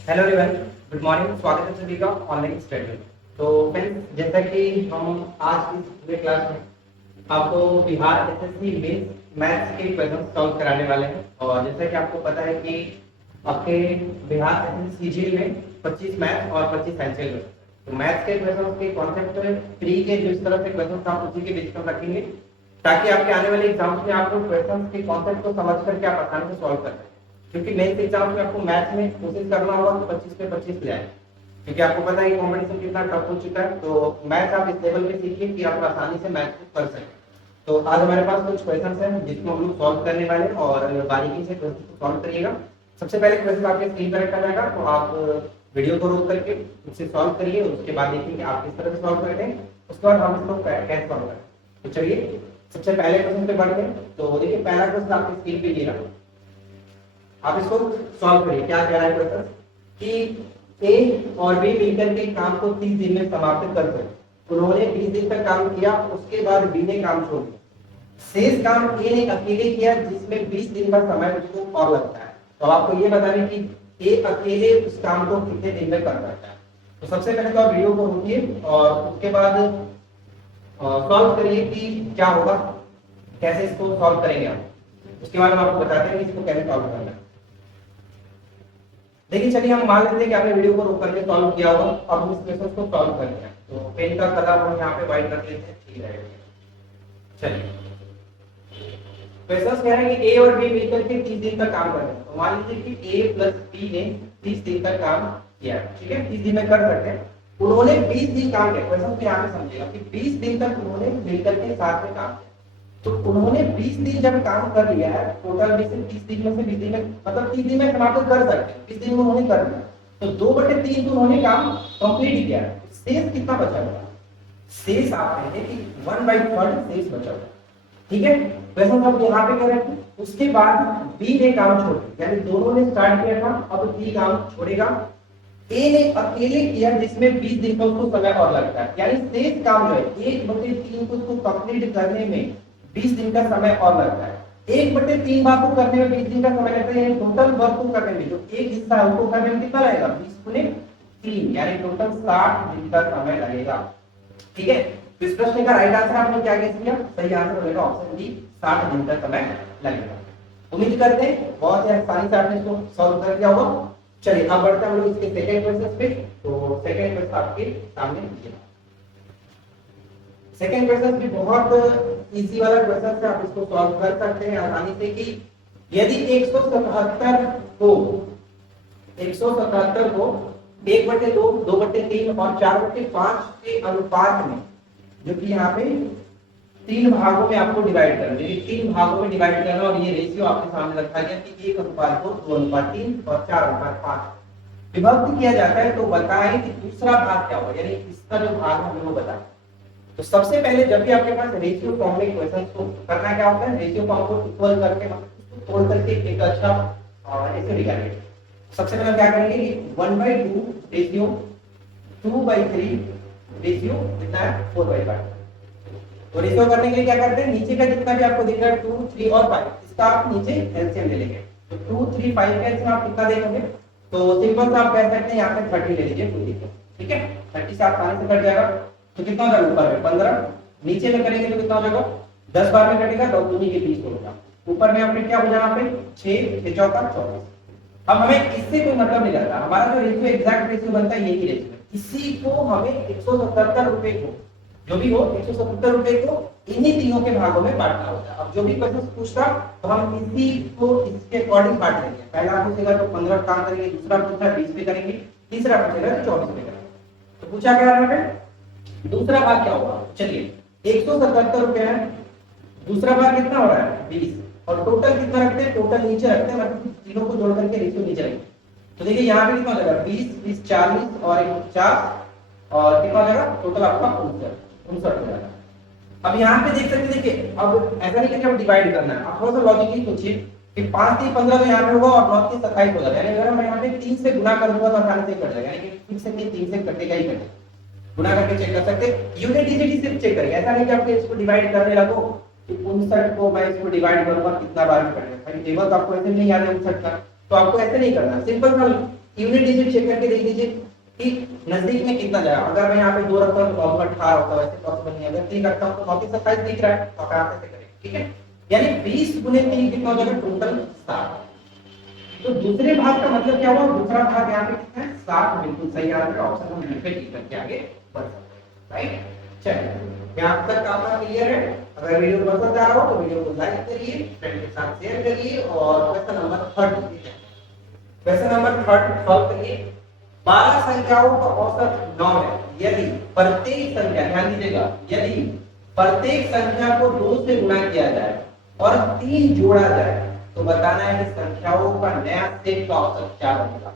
Hello everyone, good morning. स्वागत है सभी का ऑनलाइन स्टडी में। तो फ्रेंड्स, जैसा कि हम आज इस पूरे क्लास में आपको बिहार एसएससी मेंस मैथ्स के क्वेश्चन सॉल्व कराने वाले हैं। और जैसा कि आपको पता है कि आपके बिहार एसएससी सीजीएल में 25 मैथ्स और 25 साइंस के क्वेश्चन। तो मैथ्स के क्वेश्चन के कॉन्सेप्ट प्री के जिस तरह से क्वेश्चन आप उसी के बेस पर रखेंगे, ताकि आपके आने वाले एग्जाम्स में आप लोग क्वेश्चन के कॉन्सेप्ट को समझ करके आप आसानी से सॉल्व कर सकें। क्योंकि मेंस एग्जाम में आपको मैथ्स में कोशिश करना होगा कि 25 पे 25 ले आए, क्योंकि आपको पता है कंपटीशन कितना टफ हो चुका है। तो मैथ्स आप इस लेवल पे सीखिए कि आप आसानी से मैथ्स को कर सकें। तो आज हमारे पास कुछ क्वेश्चंस हैं जिसको हम लोग सॉल्व करने वाले हैं, और बारीकी से क्वेश्चन को सॉल्व करिएगा। सबसे पहले क्वेश्चन आपके स्क्रीन पर रखा जाएगा, तो आप वीडियो को रोक करके उससे सॉल्व करिए। उसके बाद देखिए कि आप किस तरह से सॉल्व करते हैं, उसके बाद हम इसको कैसे सॉल्व करें। तो चलिए सबसे पहले क्वेश्चन पे बढ़ते हैं। तो देखिए पहला क्वेश्चन आपके स्क्रीन पे ये रहा, आप इसको सॉल्व करिए। क्या कह रहा है क्वेश्चन कि ए और बी मिलकर के काम को 30 दिन में समाप्त कर सके। उन्होंने 20 दिन तक काम किया, उसके बाद बी ने काम छोड़ दिया। शेष काम ए ने अकेले किया, जिसमें 20 दिन का समय उसको और लगता है। तो आपको ये बताना कि ए अकेले उस काम को कितने दिन में कर सकता है। तो सबसे पहले तो आप वीडियो को रोकिए और उसके बाद सॉल्व करिए कि क्या होगा, कैसे इसको सॉल्व करेंगे आप। उसके बाद हम आपको बताते हैं कि इसको कैसे सॉल्व करना है। देखिए चलिए हम मान लेते हैं कि आपने वीडियो को रोक करके सॉल्व किया होगा। अब हम इस क्वेश्चन को सॉल्व करते हैं। तो पेन का कलर हम यहाँ पे व्हाइट रख लेते हैं, ठीक रहेगा। चलिए क्वेश्चन कह रहा है कि ए और बी मिलकर के 30 दिन तक काम कर रहे हैं। तो मान लीजिए कि ए प्लस बी ने 30 दिन तक काम किया है, ठीक है, 30 दिन में कर सकते हैं। उन्होंने 20 दिन काम किया। क्वेश्चन को यहाँ पे समझिएगा कि 20 दिन तक उन्होंने मिलकर के साथ में काम किया। तो उन्होंने 20 दिन जब काम कर लिया है, टोटल 30 दिन में से 20 दिन में, मतलब 30 दिन में समाप्त कर सकते हैं, 20 दिन में उन्होंने कर दिया। तो 2/3 तो उन्होंने काम कंप्लीट किया है। शेष कितना बचा हुआ? शेष आप कहेंगे कि 1/3 शेष बचा हुआ, ठीक है। वैसे हम यहाँ पे कह रहे हैं उसके बाद बी ने काम छोड़ दिया, यानी दोनों ने स्टार्ट किया था, अब बी काम छोड़ेगा। ए ने अकेले किया, जिसमें 20 दिन का उसको समय और लगता है, यानी शेष काम जो है 1/3 को उसको कंप्लीट करने में 20 दिन का समय और लगता है। 1/3 भाग को करने में 20 दिन का समय लगता है, यानी टोटल वर्क को करने में जो एक हिस्सा है उसको करने में कितना लगेगा? 20×3, यानी टोटल 60 दिन का समय लगेगा, ठीक है। तो इस प्रश्न का राइट आंसर आपने क्या गेस किया? सही आंसर होगा ऑप्शन डी, 60 दिन का समय लगेगा। उम्मीद करते हैं बहुत ही आसानी से आपने इसको सॉल्व कर दिया होगा। चलिए अब बढ़ते हैं हम लोग इसके सेकंड क्वेश्चन पे। तो सेकंड क्वेश्चन आपके सामने ये सेकंड क्वेश्चन भी बहुत इजी वाला क्वेश्चन है। आप इसको सॉल्व कर सकते हैं आसानी से कि यदि 177 को 177 को 1/2, 2/3 और 4/5 के अनुपात में, जो कि यहाँ पे 3 भागों में आपको डिवाइड करना है, 3 भागों में डिवाइड करना, और ये रेशियो आपके सामने रखा गया कि 1/2, 2/3 और 4/5 विभक्त किया जाता है। तो बताएं कि दूसरा भाग क्या होगा, यानी इसका जो भाग है हमें वो बताएं। तो सबसे पहले जब भी आपके पास रेशियो फॉर्म में क्वेश्चन को करना क्या होता है, रेशियो फॉर्म को इक्वल करके उसको तोड़ करके एक अच्छा रेशियो निकालिए। सबसे पहले क्या करेंगे कि 1/2 रेशियो 2/3 रेशियो कितना है 4/5। तो रेशियो करने के लिए क्या करते हैं, नीचे का जितना भी आपको दिख रहा है 2, 3 और 5, इसका आप नीचे एलसीएम ले लेंगे। तो 2, 3, 5 का एलसीएम आप कितना देंगे? तो सिंपल सा आप कह सकते हैं यहाँ पे 30 ले लीजिए, ठीक है। 30 से आसानी से कट जाएगा। तो कितना हो जाएगा? ऊपर में 15, नीचे में करेंगे तो कितना हो जाएगा? 10 बार में कटेगा, 10 दूनी के 20 होगा। ऊपर में आपने क्या हो जाएगा? यहाँ पे 6, 6 चौका 24। अब हमें इससे कोई मतलब नहीं रहता, हमारा जो रेशियो एग्जैक्ट रेशियो बनता है यही रेशियो है। इसी को हमें 177 रुपए को, जो भी हो 177 रुपए को इन्हीं तीनों के भागों में बांटना होता है। अब जो भी क्वेश्चन पूछता तो हम इसी को इसके अकॉर्डिंग बांट देंगे। पहला पूछेगा तो 15 काम करेंगे, दूसरा पूछा 20 पे करेंगे, तीसरा पूछेगा तो 24 पे करेंगे। तो पूछा क्या है, दूसरा भाग क्या होगा? चलिए 177 रुपए है, दूसरा भाग कितना हो रहा है? 20, और टोटल कितना रखते हैं? टोटल नीचे रखते हैं, मतलब तीनों को जोड़ करके रेशियो नीचे रखेंगे। तो देखिए यहाँ पे कितना हो जाएगा? 20, 20 40 और 50, और कितना हो जाएगा टोटल आपका? 59 हो जाएगा। अब यहाँ पे देख सकते हैं, देखिए अब ऐसा नहीं करके अब डिवाइड करना है, आप थोड़ा सा लॉजिकली सोचिए कि 5 3 15 तो यहाँ पे होगा और 9 3 27 हो जाएगा, यानी अगर मैं यहाँ पे 3 से गुणा कर दूंगा तो आसानी से कट जाएगा, यानी कि 3 से कटेगा ही कटेगा। गुणा करके चेक कर सकते हैं, यूनिट डिजिट सिर्फ चेक करिए, ऐसा नहीं कि आपको इसको डिवाइड करने लगो कि 59 को मैं इसको डिवाइड करूंगा कितना बार कटेगा, टेबल तो आपको ऐसे नहीं याद है 59 का, तो आपको ऐसे नहीं करना, सिंपल सा यूनिट डिजिट चेक करके देख लीजिए कि नजदीक में कितना जाएगा। अगर मैं यहाँ पे 2 रखता हूँ तो 9 18 होता है, वैसे पॉसिबल नहीं है। अगर 3 रखता हूँ तो 9 27 दिख रहा है, तो आप ऐसे करें, ठीक है। यानी 20 गुने 3 कितना हो जाएगा, टोटल 60। तो दूसरे भाग का मतलब क्या हुआ, दूसरा भाग यहाँ पे कितना है, 60। बिल्कुल सही आंसर, ऑप्शन हम बी पे टिक करके आगे बढ़ सकते हैं, राइट। चलिए यहाँ तक आपका क्लियर है। अगर वीडियो पसंद आ रहा हो तो वीडियो को लाइक करिए, फ्रेंड के साथ शेयर करिए, और question number 30 question number 30 solve करिए। 12 संख्याओं का औसत 9 है। यदि प्रत्येक संख्या, ध्यान दीजिएगा, यदि प्रत्येक संख्या को 2 से गुणा किया जाए और 3 जोड़ा जाए तो बताना है कि संख्याओं का नया सेट का औसत क्या बनेगा।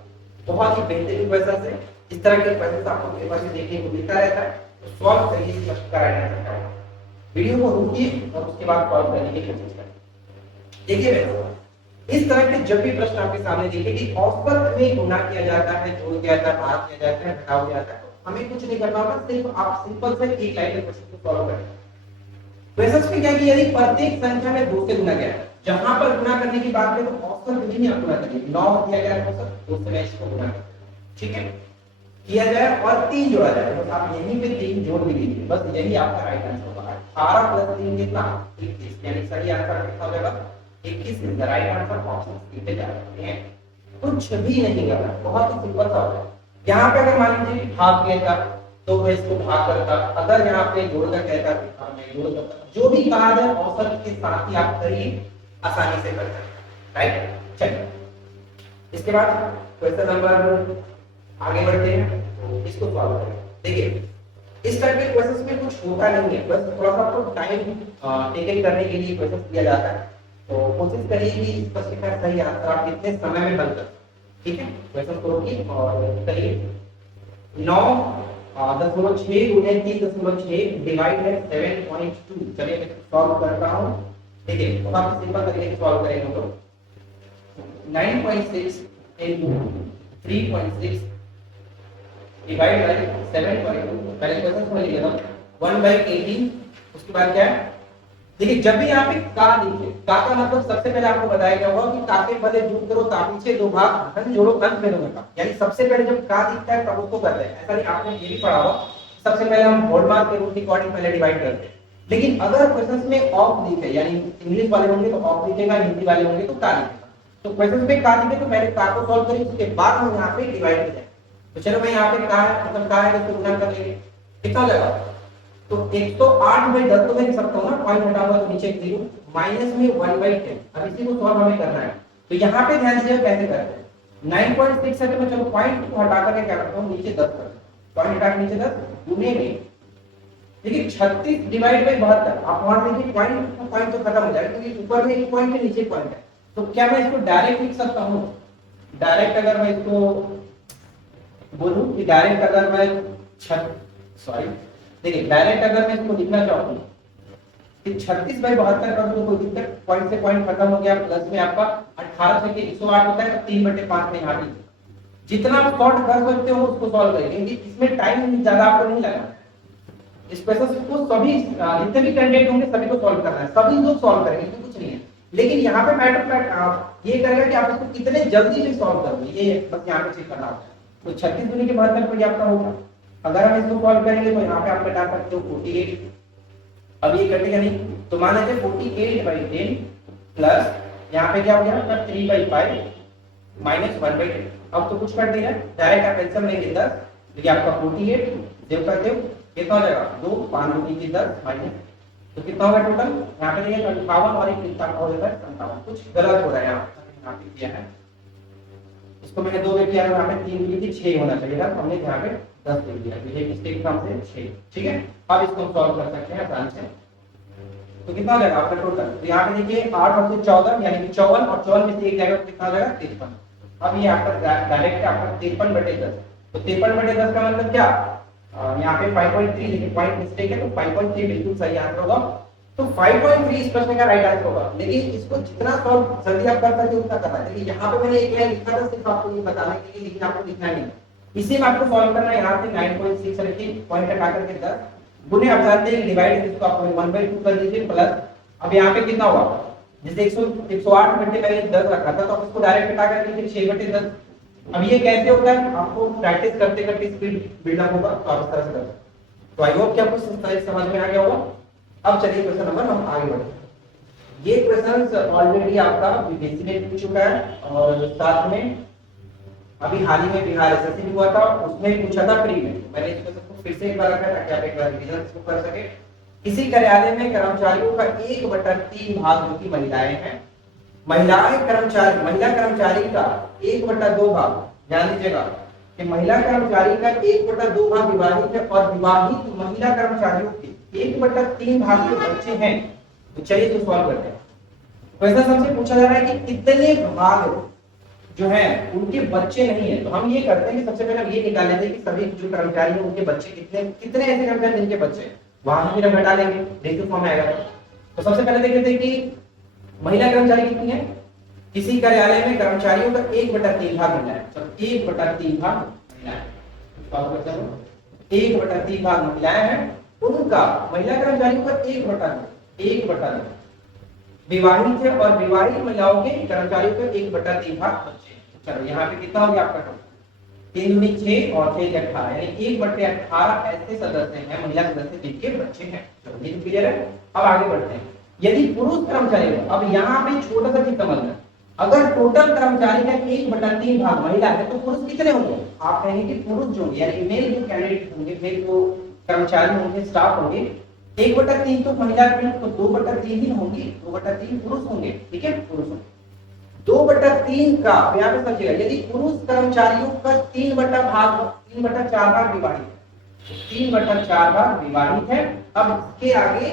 बहुत ही बेहतरीन क्वेश्चन है। इस तरह के क्वेश्चन आपको पेपर में देखने को मिलता रहता है, तो सॉल्व करिए इस प्रश्न का राइट आंसर। वीडियो को रुकिए और उसके बाद सॉल्व करने की कोशिश करें। देखिए बच्चों, इस तरह के जब भी प्रश्न आपके सामने देखिए कि औसत में गुणा किया जाता है, जोड़ किया जाता है, भाग किया जाता है, घटाया जाता है, तो हमें कुछ नहीं करना होगा, सिर्फ आप सिंपल से एक लाइन में क्वेश्चन को सॉल्व करें। क्वेश्चन में क्या किया, यदि प्रत्येक संख्या में 2 से गुणा किया है, जहां पर गुणा करने की बात करें तो औसत नहीं आप गुणा करिए। 9 दिया गया है औसत, 2 से मैं इसको गुणा करता हूं, ठीक है, किया जाए और 3 जोड़ा जाए, बस आप यहीं पे 3 जोड़ भी लीजिए, बस यही आपका राइट आंसर होगा। 18 प्लस 3 कितना, 21, यानी सही आंसर कितना हो जाएगा, 21 is the right answer, option C पे जा रहे हैं। कुछ भी नहीं करना, बहुत ही सिंपल सा होता है। यहाँ पे अगर मान लीजिए भाग कहता तो मैं इसको भाग करता, अगर यहाँ पे जोड़ का कहता तो मैं जोड़ करता, जो भी कहा जाए औसत के साथ ही आप करिए, आसानी से कर सकते हैं, राइट। चलिए इसके बाद क्वेश्चन नंबर आगे बढ़ते हैं, तो इसको सॉल्व करें। देखिए इस टाइप के क्वेश्चंस में कुछ होता नहीं है, बस थोड़ा सा आपको टाइम टेकन करने के लिए क्वेश्चन दिया जाता है, तो कोशिश करिए कि इस प्रश्न का सही आंसर आप कितने समय में बन सकते, ठीक है। क्वेश्चन को रोकिए और करिए। 9.6 गुणे 3.6 डिवाइड है 7.2। चलिए मैं सॉल्व करता हूं। देखिए बहुत सिंपल तरीके से सॉल्व करेंगे हम लोग। 9.6 into 3.6 डिवाइड बाय 7.2। पहले क्वेश्चन को लिख लेता हूं। 1/18, उसके बाद क्या है, देखिए जब भी यहाँ पे का लिखे, का का मतलब सबसे पहले आपको बताया गया होगा कि का के पहले जोड़ करो, ता पीछे दो भाग धन जोड़ो, अंत में दोगे का, यानी सबसे पहले जब का दिखता है तब उसको करते हैं। ऐसा नहीं आपने ये भी पढ़ा होगा, सबसे पहले हम हॉलमार्क के रूल के अकॉर्डिंग पहले डिवाइड करते हैं। लेकिन अगर क्वेश्चंस में ऑफ दिखे, यानी इंग्लिश वाले होंगे तो ऑफ दिखेगा, हिंदी वाले होंगे तो का दिखेगा। तो क्वेश्चंस में का दिखे तो पहले का को सॉल्व करिए, उसके बाद हम यहाँ पे डिवाइड कर जाएंगे। तो चलो मैं यहाँ पे का है, मतलब का है तो गुणा कर लेंगे, कितना हो जाएगा, तो 108/10 तो मैं लिख सकता हूँ ना, पॉइंट हटाऊंगा तो नीचे 0, माइनस में 1/10। अब इसी को सॉल्व हमें करना है, तो यहाँ पे ध्यान दीजिए कैसे करते हैं। 9.6 है तो मैं चलो पॉइंट को हटा करके क्या करता हूँ, नीचे 10 कर, पॉइंट हटा के नीचे 10 गुने में, देखिए 36 डिवाइड बाय 72। आप मान लीजिए पॉइंट तो खत्म हो जाएगा क्योंकि ऊपर में एक पॉइंट है, नीचे पॉइंट है, तो क्या मैं इसको डायरेक्ट लिख सकता हूँ। डायरेक्ट अगर मैं इसको बोलूं कि डायरेक्ट अगर मैं सॉरी देखिए डायरेक्ट अगर मैं इसको लिखना चाहूँ कि 36/72 कर दूं, कोई दिक्कत, पॉइंट से पॉइंट खत्म हो गया, प्लस में आपका 18 से 108 होता है, तो 3/5 में यहाँ जितना आप शॉर्ट कर सकते हो उसको सॉल्व करेंगे, क्योंकि इसमें टाइम ज्यादा आपको नहीं लगना। इस क्वेश्चन को सभी जितने भी कैंडिडेट होंगे सभी को सॉल्व करना है, सभी लोग सॉल्व करेंगे, इसमें कुछ नहीं है। लेकिन यहाँ पे मैटर फैक्ट ये करेगा कि आप इसको कितने जल्दी से सॉल्व करोगे, ये बस यहाँ पे चेक करना होता है। तो 36 गुने के बाद में कोई आपका होगा, अगर हम इसको सॉल्व करेंगे तो यहाँ पे आप घटा सकते हो 48। अब ये कटेगा नहीं, तो मान लीजिए 48/10 प्लस यहाँ पे क्या हो गया 3/5 माइनस 1/10। अब तो कुछ कट नहीं है, डायरेक्ट आप एल्सियम लेंगे 10, देखिए आपका 48 सेव कर दो, कितना हो जाएगा 2 5 2 की 10 माइनस, तो कितना होगा टोटल, यहाँ पे देखिए 58 और एक कितना हो जाएगा 57। कुछ गलत हो रहा है यहाँ पे किया है, इसको मैंने 2 में किया, यहाँ पे 3 की थी 6 होना चाहिए था, हमने यहाँ पे 10 लिख दिया, तो ये मिस्टेक था हमसे 6, ठीक है। अब इसको सॉल्व कर सकते हैं आसान से, तो कितना हो जाएगा आपका टोटल, तो यहाँ पे देखिए 8 और 14 यानी कि 54, और 54 में से एक जाएगा तो कितना हो जाएगा 53। अब ये आपका डायरेक्ट आपका 53/10, तो 53/10 का मतलब क्या, यहाँ पे 5.3 लिखे, पॉइंट मिस्टेक है, तो 5.3 बिल्कुल सही आंसर होगा। तो 5.3 इस प्रश्न का राइट आंसर होगा, लेकिन इसको जितना सॉल्व जल्दी आप कर सकते हो उतना करना है। देखिए यहाँ पे मैंने एक लाइन लिखा था सिर्फ आपको ये बताने के लिए, लेकिन आपको लिखना नहीं, इसी में आपको सॉल्व करना है। यहाँ से 9.6 रखिए, पॉइंट हटा करके 10 गुने, आप जानते हैं डिवाइड इसको आप 1/2 कर दीजिए, प्लस अब यहाँ पे कितना हुआ, जैसे 108 बटे मैंने 10 रखा था, तो आप इसको डायरेक्ट हटा करके 6/10 अब ये कैसे होता है, आपको प्रैक्टिस करते करते स्पीड बिल्डअप होगा, तो आप इस तरह से कर सकते हैं। तो आई होप कि आपको इस तरह से समझ में आ गया होगा। अब चलिए क्वेश्चन नंबर हम आगे बढ़ते हैं। ये क्वेश्चन ऑलरेडी आपका बीपीएससी में पूछ चुका है, और साथ में अभी हाल ही में बिहार एसएससी भी हुआ था, उसमें पूछा था प्री में। मैंने इस क्वेश्चन को फिर से एक बार रखा है ताकि आप एक बार रिवीजन इसको कर सके। किसी कार्यालय में कर्मचारियों का 1/3 भाग जो कि महिलाएं हैं, महिला कर्मचारी का 1/2 भाग, ध्यान दीजिएगा कि महिला कर्मचारी का 1/2 भाग विवाहित है, और विवाहित महिला कर्मचारियों के 1/3 भाग के बच्चे हैं। तो चलिए इसको सॉल्व करते हैं। क्वेश्चन सबसे पूछा जा रहा है कि कितने भाग जो है उनके बच्चे नहीं है। तो हम ये करते हैं कि सबसे पहले हम ये निकाल लेते हैं कि सभी जो कर्मचारी हैं उनके बच्चे कितने कितने ऐसे कर्मचारी जिनके बच्चे हैं, वहां फिर हम घटा लेंगे, रेशियो फॉर्म आएगा। तो सबसे पहले देख लेते हैं कि महिला कर्मचारी कितनी है। किसी कार्यालय में कर्मचारियों का 1/3 भाग महिला है, तो 1/3 भाग महिला है। 1/3 भाग महिलाएं हैं, उनका महिला कर्मचारियों का 1/2 विवाहित है, और विवाहित महिलाओं के कर्मचारियों के 1/3 भाग बच्चे। चलो यहाँ पे कितना हो गया आपका टोटल, 3 दूनी 6 और 6 18, यानी 1/18 ऐसे सदस्य हैं, महिला सदस्य जिनके बच्चे हैं। चलो ये क्लियर है। अब आगे बढ़ते हैं। यदि पुरुष कर्मचारी, अब यहाँ पे छोटा सा चीज समझना, अगर टोटल कर्मचारी का 1/3 भाग महिला है तो पुरुष कितने होंगे। आप कहेंगे कि पुरुष जो यानी मेल जो कैंडिडेट होंगे, मेल जो कर्मचारी होंगे, स्टाफ होंगे, 1/3 तो महिला की, तो 2/3 ही होंगी, 2/3 पुरुष होंगे। ठीक है, पुरुष होंगे 2/3 का। यहाँ पे समझिएगा, यदि पुरुष कर्मचारियों का 3/4 भाग विवाहित है, 3/4 भाग विवाहित है। अब इसके आगे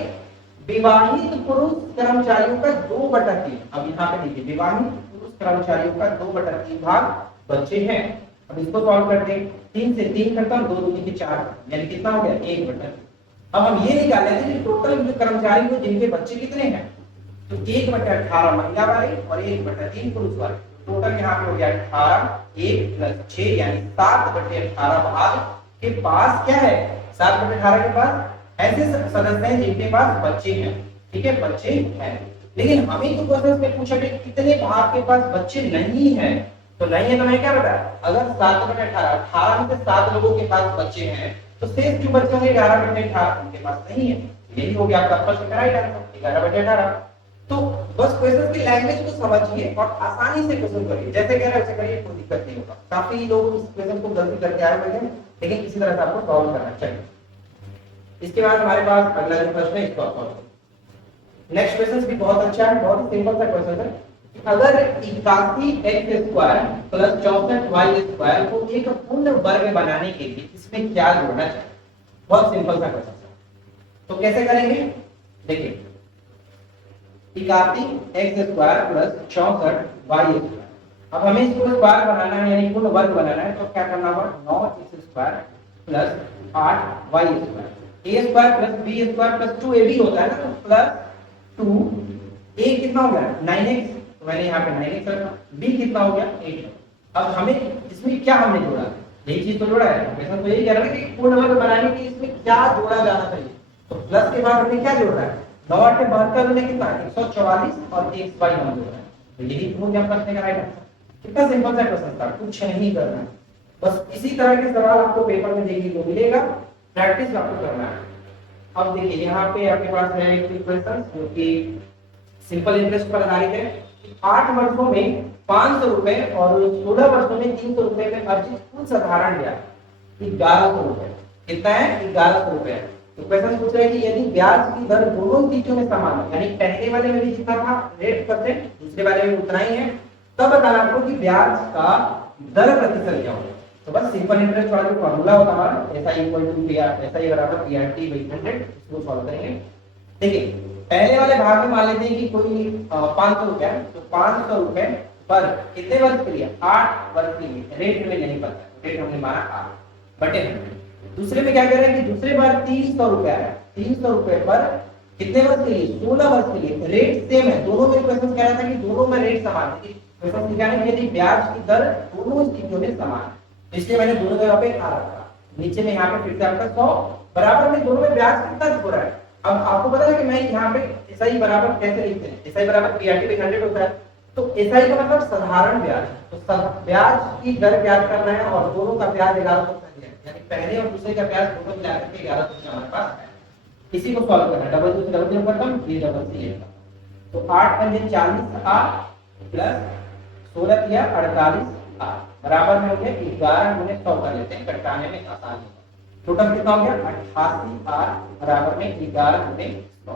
विवाहित पुरुष कर्मचारियों का 2/3। अब यहाँ पे देखिए, विवाहित पुरुष कर्मचारियों का 2/3 भाग बच्चे हैं। अब इसको सॉल्व करते हैं, 3 से 3 खत्म, 2 दूनी के 4, यानी कितना हो गया 1/3। अब हम ये निकाल लेते हैं कि टोटल जो कर्मचारी को जिनके बच्चे कितने हैं, तो 1/18 महिला वाले और 1/3 पुरुष वाले। टोटल यहाँ पे हो गया 18, 1 + 6 यानी 7/18 भाग के पास क्या है, 7/18 के पास ऐसे सदस्य हैं जिनके पास बच्चे हैं। ठीक है, बच्चे हैं। लेकिन हमें तो क्वेश्चन में पूछा कि कितने भाग के पास बच्चे नहीं है। तो नहीं है तो मैं क्या बताया, अगर 7/18, 18 में से 7 लोगों के पास बच्चे हैं, तो शेष जो बच्चे होंगे 11/18 उनके पास नहीं है। यही हो गया आपका फर्स्ट का राइट आंसर, 11/18। तो बस क्वेश्चन की लैंग्वेज को समझिए और आसानी से क्वेश्चन करिए, जैसे कह रहे हैं वैसे करिए, कोई दिक्कत नहीं होगा। काफी लोग इस क्वेश्चन को गलती करके आए हुए हैं, लेकिन किसी तरह से आपको सॉल्व करना चाहिए। इसके बाद हमारे पास अगला जो प्रश्न है इसको सॉल्व करें। नेक्स्ट क्वेश्चन भी बहुत अच्छा है, बहुत सिंपल सा क्वेश्चन है। अगर 81x² + 64y² को एक पूर्ण वर्ग बनाने के लिए इसमें क्या जोड़ना चाहिए। बहुत सिंपल सा क्वेश्चन है, तो कैसे करेंगे देखिए, 81x² + 64y²। अब हमें इसको स्क्वायर बनाना है यानी पूर्ण वर्ग बनाना है, तो क्या करना होगा, 9x² + 8y²। a² + b² + 2ab होता है ना, तो +2 a कितना हो गया 9x, तो मैंने यहाँ पे 9x रखा। b कितना हो गया 8। अब हमें इसमें क्या हमने जोड़ा, यही चीज तो जोड़ा है। क्वेश्चन तो यही कह रहा है कि पूर्ण वर्ग बनाने के लिए इसमें क्या जोड़ा जाना चाहिए। तो प्लस के बाद हमने क्या जोड़ा है, 9 8 72 में कितना 144 और एक y हम जोड़ रहे हैं। तो यही हो गया प्रश्न का राइट आंसर। कितना सिंपल सा क्वेश्चन था, कुछ नहीं करना है, बस इसी तरह के सवाल आपको पेपर में देखने को मिलेगा, प्रैक्टिस आपको करना है। अब देखिए यहाँ पे आपके पास है एक क्वेश्चन जो कि सिंपल इंटरेस्ट पर आधारित है। 8 वर्षों में 500 रुपए और 16 वर्षों में 300 रुपए में अर्जित कुल साधारण ब्याज 1100 रुपए। कितना है 1100 रुपए। तो क्वेश्चन पूछ रहा है कि यदि ब्याज की दर दोनों स्थितियों में समान है, यानी पहले वाले में भी जितना था रेट परसेंट, दूसरे वाले में उतना ही है, तब बताना आपको कि ब्याज का दर प्रतिशत क्या होगा। तो बस सिंपल इंटरेस्ट वाला जो फार्मूला होता है SI = SI = PRT/100, इसको सॉल्व करेंगे। देखिए पहले वाले भाग में मान लेते हैं कि कोई 500 रुपया है, तो 500 रुपए पर कितने वर्ष के लिए 8 वर्ष के लिए, रेट में नहीं पता, रेट हमने माना 8 बटे 100। दूसरे में क्या कह रहे हैं कि दूसरे बार 300 रुपया है, 300 रुपए पर कितने वर्ष के लिए 16 वर्ष के लिए, रेट सेम है। दोनों में क्वेश्चन कह रहा था कि दोनों में रेट समान है। क्वेश्चन दिखाने के यदि ब्याज की दर दोनों स्थितियों में समान है, इसलिए मैंने दोनों जगह पे आ रखा। नीचे में यहाँ पे फिर से आपका 100 बराबर में दोनों में ब्याज कितना हो रहा है। अब आपको पता है कि मैं यहाँ पे SI बराबर कैसे लिखते हैं, SI बराबर PRT/100 होता है। तो एसआई का मतलब साधारण ब्याज। तो ब्याज की दर ज्ञात करना है और दोनों का ब्याज 1100 है, यानी पहले और दूसरे का ब्याज दोनों मिलाकर के 1100 हमारे पास है। इसी को सॉल्व करना है, डबल से डबल जीरो खत्म, ये डबल सी लेगा। तो 8 पंजे 40 आ प्लस 16 दिया 48 आ बराबर में हो गया 11 गुने 100 कर लेते हैं, कटाने में आसान होगा। टोटल कितना हो गया 88 आर बराबर में 11 गुने 100।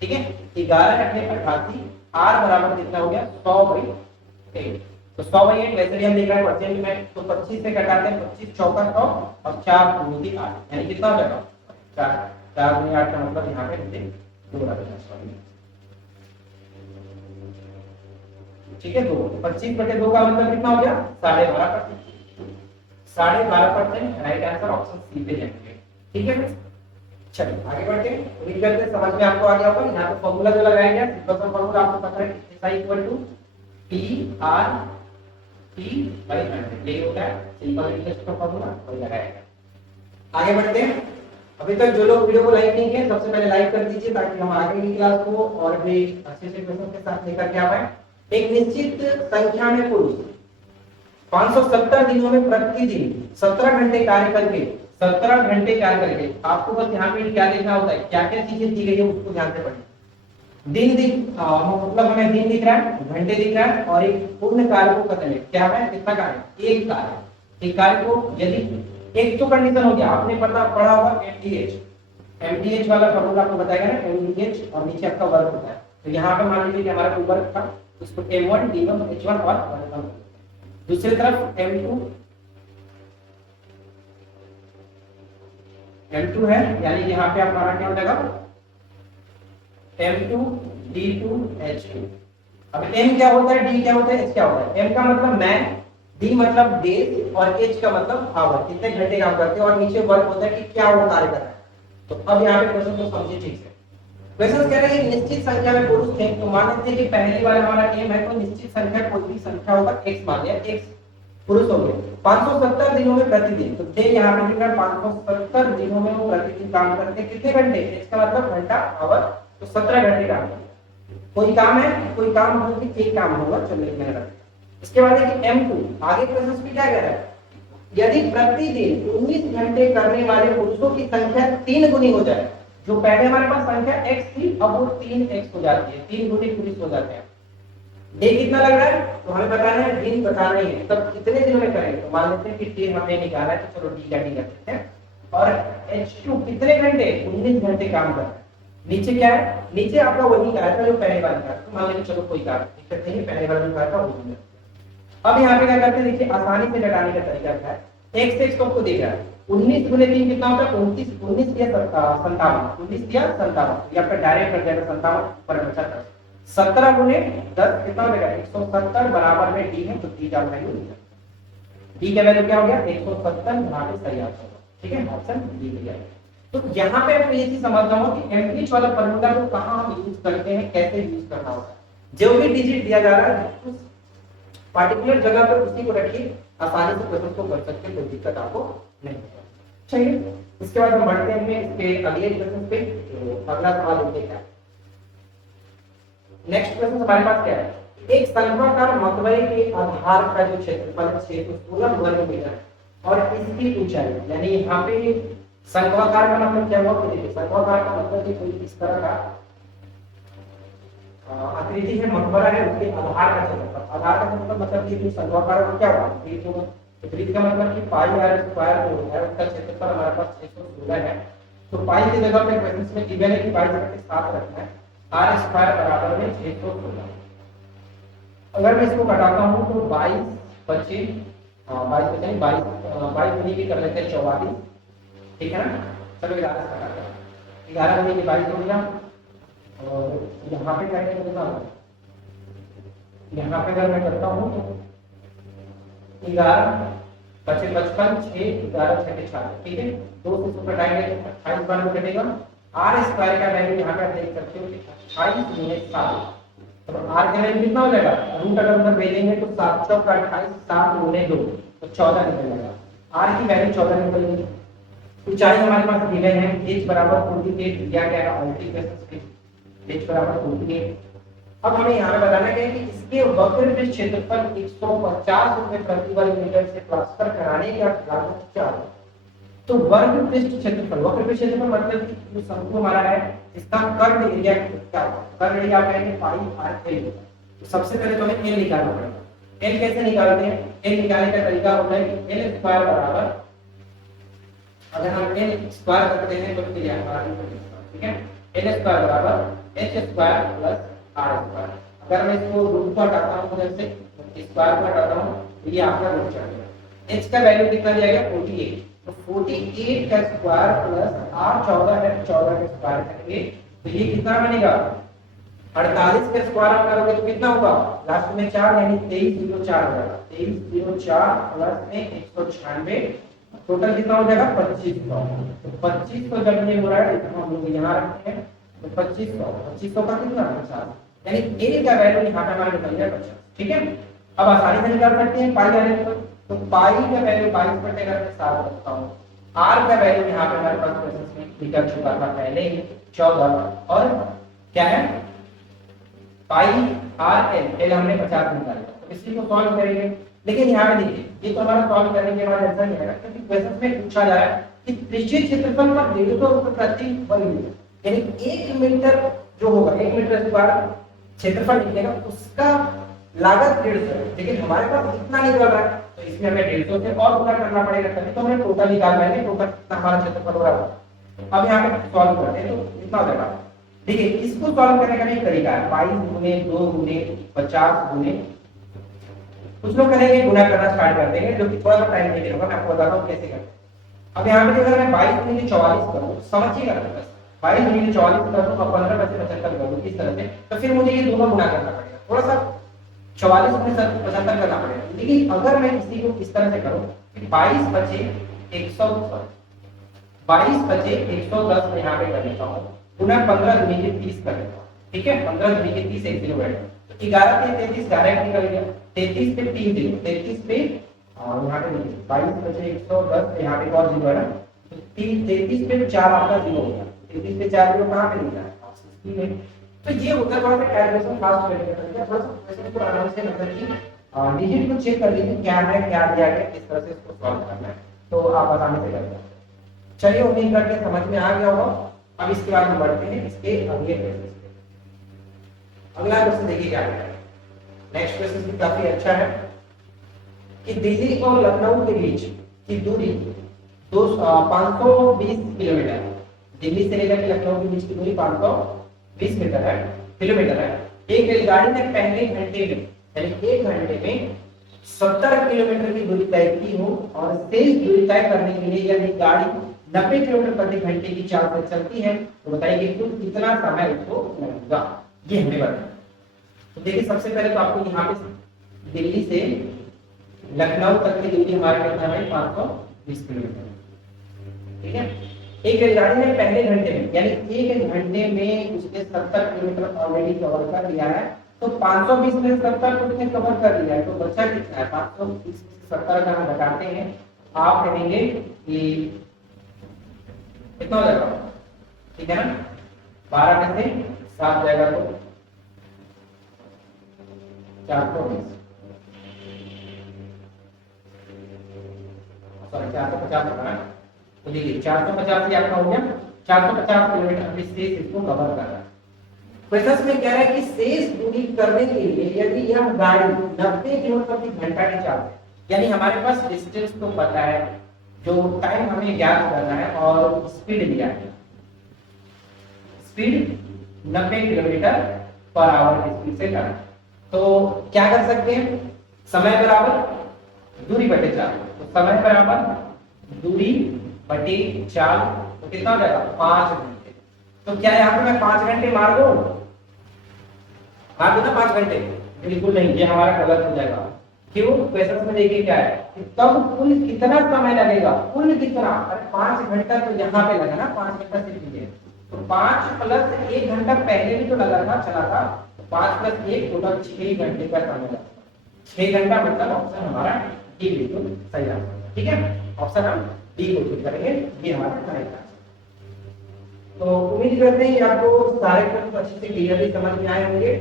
ठीक है, 11 रखे 88, आर बराबर कितना हो गया 100/8। तो 100/8 वैसे भी हम लिख रहे हैं परसेंट में, तो 25 से घटाते हैं, 25 चौका 100 और 4 गुणे 8, यानी कितना हो जाएगा 4 गुणे 8 का मतलब यहाँ पे दो आ जाएगा। ठीक है, 2 25/2 का मतलब कितना हो गया 12.5%। 12.5% राइट आंसर ऑप्शन सी पे जाएंगे। ठीक है, चलिए आगे बढ़ते हैं, रीड करते हैं, समझ में आपको आ गया होगा। यहाँ पे फॉर्मूला जो लगाया गया सिंपल सा फॉर्मूला आपको पता है, SI = PR/T/100, यही होता है सिंपल इंटरेस्ट का फॉर्मूला, वही लगाया गया। आगे बढ़ते हैं। अभी तक जो लोग वीडियो को लाइक नहीं किए सबसे पहले लाइक कर दीजिए, ताकि हम आगे की क्लास को और भी अच्छे से क्वेश्चन के साथ लेकर के आ पाए। एक निश्चित संख्या में पुरुष 570 दिनों में प्रतिदिन 17 घंटे कार्य करके 17 घंटे कार्य करके, आपको बस यहाँ पे क्या लिखना होता है, क्या क्या चीजें दी गई है उसको ध्यान से पढ़िए। मतलब हमें दिन दिख रहा है, घंटे दिख रहा है, और एक पूर्ण कार्य को करने में क्या है, कितना कार्य, एक कार्य। एक कार्य को यदि एक तो कंडीशन हो गया, आपने पढ़ा होगा एमडीएच वाला फॉर्मूला आपको बताएगा ना, एमडीएच और नीचे आपका वर्ग होता है। तो यहाँ पे मान लीजिए कि हमारा कोई वर्ग था, उसको m1 d1 h1 और वर्गमूल। दूसरी तरफ m2 है, यानी यहाँ पे हमारा क्या हो जाएगा m2 d2 h2। अब m क्या होता है, d क्या होता है, h क्या होता है। m का मतलब मैन, d मतलब डेज और h का मतलब आवर, कितने घंटे काम करते हैं, और नीचे वर्क होता है कि क्या वो कार्य कर रहा है। तो अब यहाँ पे क्वेश्चन को समझिए ठीक से। क्वेश्चन कह रहे हैं निश्चित संख्या में पुरुष थे, तो मान लेते हैं कि पहली बार हमारा m है, तो निश्चित संख्या कोई भी संख्या होगा, x मान लिया, x पुरुष हो गए 570 दिनों में प्रतिदिन। तो थे यहाँ पे लिख रहा है 570 दिनों में वो प्रतिदिन काम करते हैं, कितने घंटे, इसका मतलब घंटा आवर, तो 17 घंटे काम करते हैं। कोई काम है, कोई काम मतलब कि एक काम होगा, चलो एक मैंने रखा। इसके बाद है कि m2, आगे क्वेश्चन पे क्या कह रहा है, यदि प्रतिदिन 19 घंटे करने वाले पुरुषों की संख्या 3 गुनी हो जाए, जो पहले हमारे पास संख्या x थी अब वो 3x हो जाती है, 3 गुनी पुरुष हो जाते हैं। डे कितना लग रहा है, तो हमें बताना है, दिन बताना ही है, तब कितने दिनों में करेंगे, तो मान लेते हैं कि डे हमें निकालना है, तो चलो डी का डी करते हैं। और h2 कितने घंटे, 19 घंटे काम कर रहा है। नीचे क्या है, नीचे आपका वही कार्य था जो पहले बार था, तो मान लेते चलो कोई कार्य दिक्कत नहीं है, पहले बार जो कार्य था वही। अब यहाँ पे क्या करते हैं, देखिए आसानी से घटाने का तरीका क्या है, x x तो आपको देख रहा है 19 गुने 3 कितना होता है 29, 19 या 57, 19 या 57, ये आपका डायरेक्ट कर जाएगा 57 पर बचा 10, 17 गुने 10 कितना हो जाएगा 170 बराबर में d है, तो d का वैल्यू d का वैल्यू क्या हो गया 170, यहाँ पे सही आंसर होगा। ठीक है, ऑप्शन डी हो जाएगा। तो यहाँ पे आपको ये चीज समझना हो कि एमपीएच वाला फॉर्मूला को कहाँ हम यूज करते हैं, कैसे यूज करना होता है। जो भी डिजिट दिया जा रहा है उस पार्टिकुलर जगह पर उसी को रखिए, आसानी से क्वेश्चन को कर सकते हैं, कोई दिक्कत आपको नहीं होगा। चलिए इसके बाद हम बढ़ते हैं इसके अगले क्वेश्चन पे। तो अगला सवाल देखते हैं, नेक्स्ट क्वेश्चन हमारे पास क्या है, एक संख्याकार मकबरे के आधार का जो क्षेत्रफल है 616 वर्ग मीटर है और इसकी ऊंचाई, यानी यहाँ पे संख्याकार का मतलब क्या हुआ, देखिए संख्याकार का मतलब कि कोई इस तरह का आकृति है, मकबरा है, उसके आधार का क्षेत्रफल, आधार का क्षेत्रफल मतलब कि संख्याकार का क्या हुआ, वृत्त का मतलब कि पाई आर स्क्वायर जो होता है उसका क्षेत्रफल हमारे पास 616 है। तो पाई की जगह पे क्वेश्चन में गिवन है कि पाई जगह के साथ रखना है, आर स्क्वायर बराबर में 616। अगर मैं इसको घटाता हूं तो 22 25 22 बचे 22 गुनी भी कर लेते हैं 44, ठीक है ना। चलो 11 से घटाते हैं, 11 गुनी 22 हो गया, और यहाँ पे क्या करना, यहाँ पे अगर मैं करता हूँ तो 11 25 55 6 11 6 के 4, ठीक है, 2 से इसको घटाएंगे तो 28 बार में कटेगा। आर स्क्वायर का वैल्यू यहाँ पे आप देख सकते हो कि 28 गुने 7, तो आर का वैल्यू कितना हो जाएगा, रूट अगर अंदर भेजेंगे तो 7 चौक 28, 7 गुने 2 तो 14 निकलेगा, आर की वैल्यू 14 निकलेगी। ऊंचाई हमारे पास गिवन है h बराबर 48 दिया गया है, मल्टीप्लिकेशन h बराबर 48, अब हमें यहाँ पे बताना क्या है कि इसके वक्र पृष्ठ क्षेत्रफल 150 रुपए प्रति वर्ग मीटर से ट्रांसफर कराने का लागत क्या है। तो वर्ग पृष्ठ क्षेत्रफल, वक्र पृष्ठ क्षेत्रफल मतलब कि जो शंकु हमारा है इसका कर्व एरिया क्या होगा। कर्व एरिया आप कहेंगे पाई आर एल। तो सबसे पहले तो हमें एल निकालना पड़ेगा। एल कैसे निकालते हैं, एल निकालने का तरीका होता है कि एल स्क्वायर बराबर, अगर हम एल स्क्वायर करते हैं तो फिर हमारा ठीक है, एल स्क्वायर बराबर H square plus R square. अगर मैं इसको रूट को हटाता हूं उधर से, स्क्वायर को हटाता हूं तो ये आपका रूट चढ़ जाएगा। एच का वैल्यू कितना जाएगा 48, तो 48 का स्क्वायर प्लस आर 14 है, 14 का स्क्वायर करेंगे तो ये कितना बनेगा 48 का स्क्वायर आप करोगे तो कितना होगा लास्ट में 4 यानी 2304 हो जाएगा। 2304 प्लस में 196 टोटल कितना हो जाएगा 2500। तो 2500 जब ये हो रहा है तो हम लोग यहाँ रखते हैं तो 2500 का कितना 50, यानी ए का वैल्यू यहाँ पे हमारा निकल गया 50। ठीक है, अब आसानी से निकाल सकते हैं पाई आने पर। तो पाई का वैल्यू 22 बटे अगर मैं 7 रखता हूँ, आर का वैल्यू यहाँ पे हमारे पास क्वेश्चन में निकल चुका था पहले ही 14 और क्या है पाई आर एल, एल हमने 50 निकाला। तो इसी को सॉल्व करेंगे, लेकिन यहाँ पे देखिए ये तो हमारा सॉल्व करने के बाद आंसर नहीं आएगा क्योंकि क्वेश्चन में पूछा जा रहा है कि पृष्ठीय क्षेत्रफल पर 150 रुपए प्रति वर्ग मीटर, यानी 1 मीटर जो होगा 1 मीटर स्क्वायर क्षेत्रफल निकलेगा उसका लागत 150 है। लेकिन हमारे पास इतना निकल रहा है तो इसमें हमें 150 से और गुना करना पड़ेगा तभी तो हमें टोटल निकाल पाएंगे, टोटल कितना हमारा क्षेत्रफल हो रहा है। अब यहाँ पे सॉल्व करते हैं तो कितना हो जाएगा, देखिए इसको सॉल्व करने का एक तरीका है 22 गुने 2 गुने 50 गुने, कुछ लोग करेंगे गुना करना स्टार्ट कर देंगे जो कि थोड़ा सा टाइम लेके होगा, मैं आपको बताता हूँ कैसे करते हैं। अब यहाँ पे अगर मैं 22 गुने 44 करूँ समझिएगा, बस 22 गुने 44 कर दूं और 15 में से 75 कर दूं इस तरह से, तो फिर मुझे ये दोनों गुना करना पड़ेगा, थोड़ा सा 44 गुने 75 करना पड़ेगा। लेकिन अगर मैं इसी को इस तरह से करूं कि 22 बचे 100, 22 बचे 110 में यहाँ पे कर लेता हूँ गुना 15 गुने 30 कर लेता हूँ। ठीक है, 15 गुने 30 1 किलोमीटर, तो 11 से 33 डायरेक्ट निकल गया, 33 पे 3 जीरो, 33 पे और यहाँ पे 22 बचे 110 यहाँ पे और जीरो है ना, तो 33 पे 4 आपका जीरो हो गया, 33 पे 4 जीरो कहाँ पे निकला है ऑप्शन में। तो ये होता है थोड़ा सा कैलकुलेशन फास्ट करने का तरीका, थोड़ा सा क्वेश्चन को आराम से मतलब कि डिजिट को चेक कर लीजिए क्या है क्या दिया गया किस तरह से इसको सॉल्व करना है, तो आप आसानी से कर सकते हैं। चलिए उम्मीद करते हैं समझ में आ गया होगा। अब इसके बाद हम बढ़ते हैं इसके अगले क्वेश्चन पे। अगला क्वेश्चन देखिए क्या है, नेक्स्ट क्वेश्चन भी काफी अच्छा है कि दिल्ली और लखनऊ के बीच की दूरी 520 किलोमीटर, दिल्ली से लेकर लखनऊ के बीच की दूरी 520 मीटर है किलोमीटर है। एक रेलगाड़ी ने पहले घंटे में यानी 1 घंटे में 70 किलोमीटर की दूरी तय की हो और शेष दूरी तय करने के लिए यदि गाड़ी 90 किलोमीटर प्रति घंटे की चाल से चलती है तो बताइए कि कुल कितना समय उसको लगेगा, ये हमें बताना। तो देखिए सबसे पहले तो आपको यहाँ पे दिल्ली से लखनऊ तक की दूरी हमारे कितना है 520 किलोमीटर। ठीक है, एक रेलगाड़ी ने पहले घंटे में यानी 1 घंटे में उसने 70 किलोमीटर ऑलरेडी कवर कर लिया है, तो 520 में 70 को उसने कवर कर लिया है, तो बचा कितना है 520 से 70 का हम घटाते हैं, आप कहेंगे कि कितना हो जाएगा, ठीक है ना, 12 में से 7 जाएगा तो 420, सॉरी 450 होगा ना, तो देखिए 450 ही आपका हो गया, 450 किलोमीटर अभी शेष इसको कवर कर रहा है। क्वेश्चन में कह रहा है कि शेष दूरी करने के लिए यदि यह गाड़ी 90 किलोमीटर प्रति घंटा की चाल है, यानी हमारे पास डिस्टेंस तो पता है, जो टाइम हमें ज्ञात करना है और स्पीड दिया है, स्पीड 90 किलोमीटर पर आवर की स्पीड से करना, तो क्या कर सकते हैं, समय बराबर दूरी बटे चाल, तो समय बराबर दूरी बटे चाल, तो कितना हो जाएगा 5 घंटे। तो क्या यहाँ पे मैं 5 घंटे मार दूं, मार दूं ना 5 घंटे, बिल्कुल नहीं, ये हमारा गलत हो जाएगा। क्यों, क्वेश्चन में देखिए क्या है कि तब कुल कितना समय लगेगा, कुल कितना, अरे 5 घंटा तो यहाँ पे लगा ना, 5 घंटा सिर्फ ये, तो 5 प्लस 1 घंटा पहले भी तो लगा था चला था, 5 प्लस 1 टोटल 6 घंटे का समय लगा, 6 घंटा मतलब ऑप्शन हमारा डी बिल्कुल सही आंसर। ठीक है, ऑप्शन हम डी को चूज करेंगे, ये हमारा करेक्ट आंसर। तो उम्मीद करते हैं कि आपको सारे क्वेश्चन अच्छे से क्लियरली समझ में आए होंगे।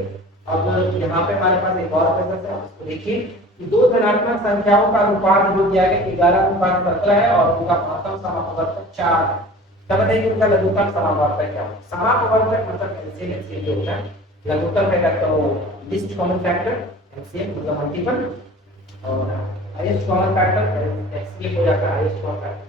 अब यहाँ पे हमारे पास एक और प्रोसेस है, उसको देखिए कि दो धनात्मक संख्याओं का अनुपात जो दिया गया 11:17 है और उनका महत्तम समापवर्तक 4 है। तब बताइए कि उनका लघुत्तम समापवर्तक क्या होगा। समापवर्तक मतलब एलसीएम एचसीएफ जो होता है, लघुत्तम है तो लीस्ट कॉमन फैक्टर एलसीएम मतलब मल्टीपल, और हाईएस्ट कॉमन फैक्टर एचसीएफ हो जाता है हाईएस्ट कॉमन फैक्टर।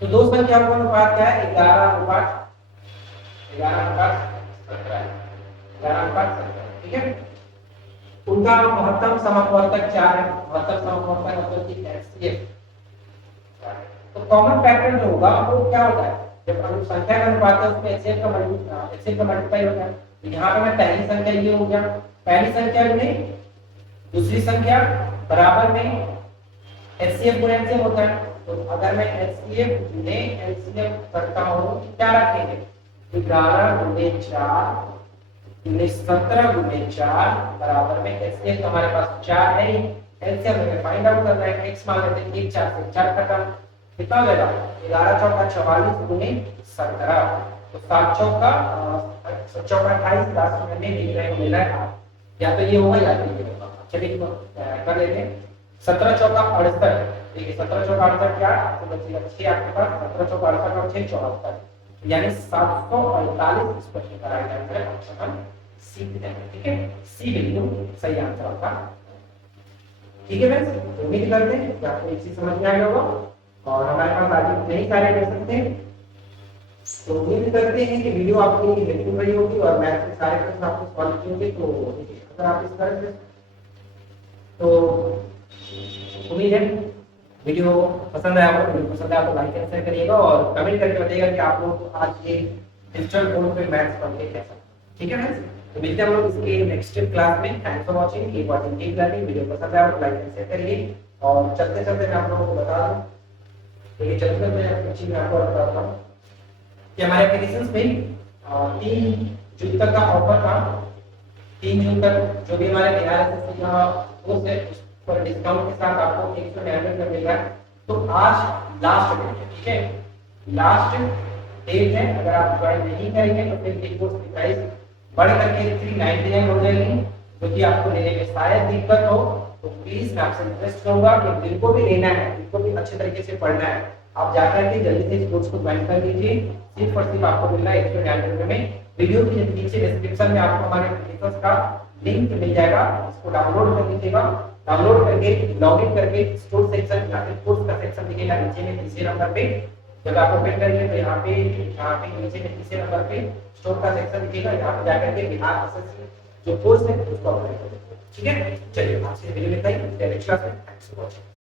तो दो संख्याओं का अनुपात क्या है, 11:17, ठीक है। उनका महत्तम समापवर्तक 4 है, महत्तम समापवर्तक मतलब कि एचसीएफ। तो कॉमन फैक्टर जो होगा वो क्या होता है, जब संख्या का अनुपात है उसमें एचसीएफ का मल्टीप्लाई होता है। तो यहाँ पे मैं पहली संख्या ये हो गया, पहली संख्या में दूसरी संख्या बराबर में एचसीएफ गुणे एलसीएम होता है। तो अगर मैं एचसीएफ गुणे एलसीएम करता हूं तो क्या रखेंगे, 11 गुणे 4 गुणे 17 गुणे 4 बराबर में एचसीएफ तो हमारे पास 4 है ही, एलसीएम हमें फाइंड आउट करना है, x मान लेते हैं 1 4 से 4 खत्म, कितना हो जाएगा 11 चौका 44 गुणे 17, तो 7 चौका 28 लास्ट में लिख रहे हैं मिला है, या तो ये होगा या तो ये होगा। चलिए कर लेते हैं, 17 चौका 68, देखिए 17 चौका 68 क्या आपको बचेगा 6 आपके पास, 17 चौका 68 और 6 74, यानी 748 इस प्रश्न का राइट आंसर है ऑप्शन सी देंगे, ठीक है। सी बिल्कुल सही आंसर होगा, ठीक है फ्रेंड्स। उम्मीद करते हैं कि आपको एक चीज समझ में आया होगा और हमारे पास आगे नहीं सारे क्वेश्चन थे, तो उम्मीद करते हैं कि वीडियो आपके लिए हेल्पफुल रही होगी और मैथ के सारे क्वेश्चन आपको सॉल्व किए होंगे। तो अगर आप इस तरह से तो उम्मीद है वीडियो पसंद आया होगा, वीडियो पसंद आया तो लाइक एंड शेयर करिएगा और कमेंट करके बताइएगा कि आप लोग आज ये डिजिटल बोर्ड पे मैथ्स पढ़ के कैसा, ठीक है फ्रेंड्स। तो मिलते हैं हम लोग इसके नेक्स्ट क्लास में। Thanks for watching, keep watching, keep learning. Video पसंद आया तो लाइक एंड शेयर करिए और चलते चलते मैं आप लोगों को बता दूं, देखिए चलते मैं कुछ चीज आपको बताता हूं कि हमारे एप्लीकेशंस में 3 जून तक का ऑफर था, 3 जून तक जो भी हमारे बिहार एसएससी का कोर्स है उस पर डिस्काउंट के साथ आपको 199 में मिल रहा है। तो आज लास्ट डेट है, ठीक है, लास्ट डेट है। अगर आप ज्वाइन नहीं करेंगे तो फिर ये कोर्स की प्राइस बढ़ करके 399 हो जाएगी, जो कि आपको लेने में शायद दिक्कत हो। तो प्लीज मैं आपसे रिक्वेस्ट करूंगा कि जिनको भी लेना है, जिनको भी अच्छे तरीके से पढ़ना है, आप जाकर के जल्दी से इस कोर्स को ज्वाइन कर लीजिए। सिर्फ और सिर्फ आपको मिल रहा है 199 में। वीडियो के नीचे डिस्क्रिप्शन में आपको हमारे एप्लीकेशंस का लिंक मिल जाएगा, इसको डाउनलोड कर लीजिएगा। डाउनलोड करके लॉगिन करके स्टोर सेक्शन या फिर कोर्स का सेक्शन दिखेगा नीचे में तीसरे नंबर पे, जब आप ओपन करेंगे तो यहाँ पे नीचे में तीसरे नंबर पे स्टोर का सेक्शन दिखेगा, यहाँ पे जाकर के बिहार एसएससी जो कोर्स है उसको अप्लाई करें, ठीक है। चलिए आज की वीडियो में इतना ही, नेक्स्ट क्लास में थैंक्स फॉर वॉचिंग।